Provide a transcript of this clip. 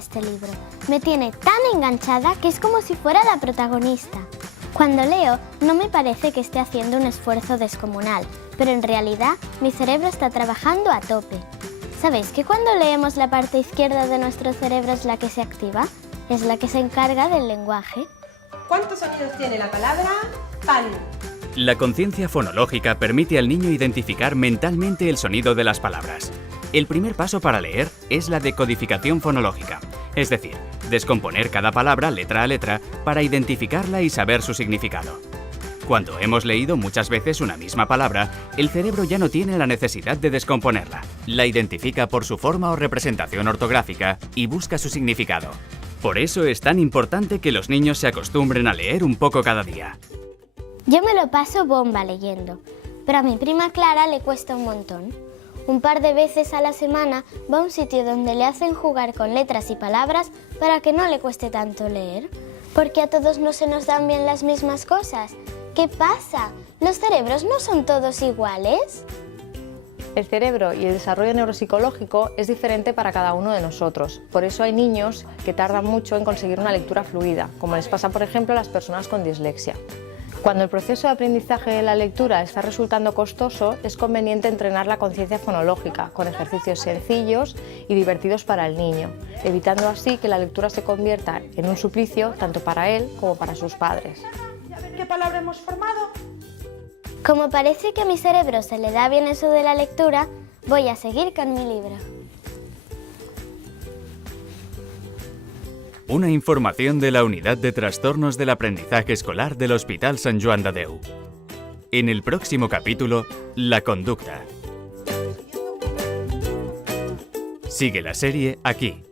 este libro. Me tiene tan enganchada que es como si fuera la protagonista. Cuando leo, no me parece que esté haciendo un esfuerzo descomunal, pero en realidad mi cerebro está trabajando a tope. ¿Sabéis que cuando leemos la parte izquierda de nuestro cerebro es la que se activa? Es la que se encarga del lenguaje. ¿Cuántos sonidos tiene la palabra pan? La conciencia fonológica permite al niño identificar mentalmente el sonido de las palabras. El primer paso para leer es la decodificación fonológica, es decir, descomponer cada palabra letra a letra para identificarla y saber su significado. Cuando hemos leído muchas veces una misma palabra, el cerebro ya no tiene la necesidad de descomponerla. La identifica por su forma o representación ortográfica y busca su significado. Por eso es tan importante que los niños se acostumbren a leer un poco cada día. Yo me lo paso bomba leyendo, pero a mi prima Clara le cuesta un montón. Un par de veces a la semana va a un sitio donde le hacen jugar con letras y palabras para que no le cueste tanto leer. Porque a todos no se nos dan bien las mismas cosas. ¿Qué pasa? ¿Los cerebros no son todos iguales? El cerebro y el desarrollo neuropsicológico es diferente para cada uno de nosotros. Por eso hay niños que tardan mucho en conseguir una lectura fluida, como les pasa por ejemplo a las personas con dislexia. Cuando el proceso de aprendizaje de la lectura está resultando costoso, es conveniente entrenar la conciencia fonológica con ejercicios sencillos y divertidos para el niño, evitando así que la lectura se convierta en un suplicio tanto para él como para sus padres. A ver qué palabra hemos formado. Como parece que a mi cerebro se le da bien eso de la lectura, voy a seguir con mi libro. Una información de la Unidad de Trastornos del Aprendizaje Escolar del Hospital Sant Joan de Déu. En el próximo capítulo, la conducta. Sigue la serie aquí,